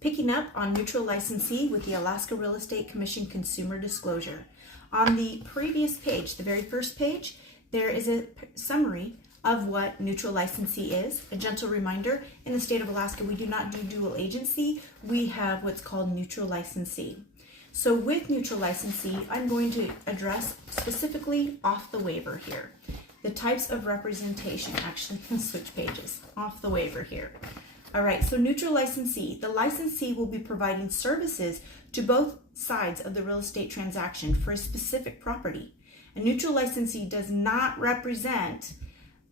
Picking up on neutral licensee with the Alaska Real Estate Commission consumer disclosure. On the previous page, the very first page, there is a summary of what neutral licensee is. A gentle reminder, in the state of Alaska, we do not do dual agency. We have what's called neutral licensee. So with neutral licensee, I'm going to address specifically off the waiver here. The types of representation, actually, let's switch pages, off the waiver here. All right, so neutral licensee. The licensee will be providing services to both sides of the real estate transaction for a specific property. A neutral licensee does not represent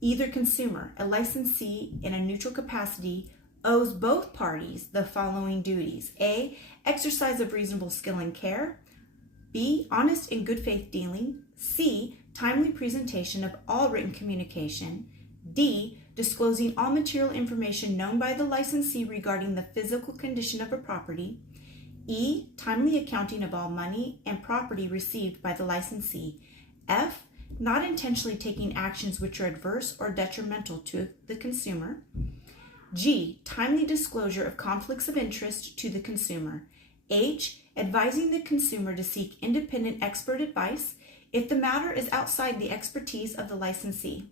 either consumer. A licensee in a neutral capacity owes both parties the following duties. A, exercise of reasonable skill and care. B, honest and good faith dealing. C, timely presentation of all written communication. D, disclosing all material information known by the licensee regarding the physical condition of a property. E, timely accounting of all money and property received by the licensee. F, not intentionally taking actions which are adverse or detrimental to the consumer. G, timely disclosure of conflicts of interest to the consumer. H, advising the consumer to seek independent expert advice if the matter is outside the expertise of the licensee.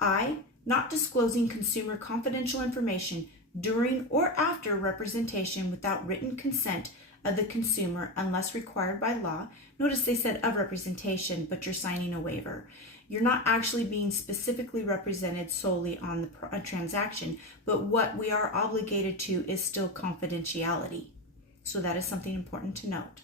I, not disclosing consumer confidential information during or after representation without written consent of the consumer unless required by law. Notice they said of representation, but you're signing a waiver. You're not actually being specifically represented solely on the transaction, but what we are obligated to is still confidentiality. So that is something important to note.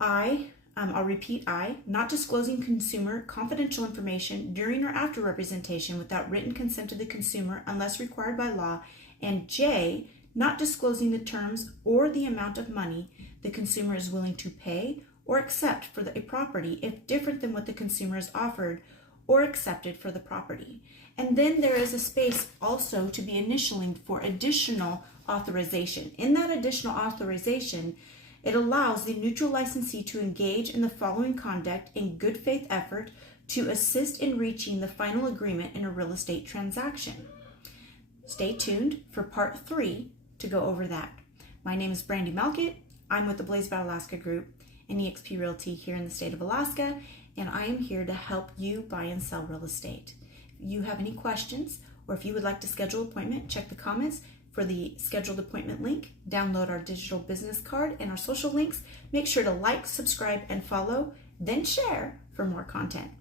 I'll repeat I, not disclosing consumer confidential information during or after representation without written consent of the consumer unless required by law. And J, not disclosing the terms or the amount of money the consumer is willing to pay or accept for a property if different than what the consumer has offered or accepted for the property. And then there is a space also to be initialing for additional authorization. In that additional authorization, it allows the neutral licensee to engage in the following conduct in good faith effort to assist in reaching the final agreement in a real estate transaction. Stay tuned for part 3 to go over that. My name is Brandy Malcuit. I'm with AblazeAboutAlaskaGroup and Exp Realty here in the state of Alaska, and I am here to help you buy and sell real estate. If you have any questions or if you would like to schedule an appointment, check the comments for the scheduled appointment link, download our digital business card and our social links. Make sure to like, subscribe, and follow, then share for more content.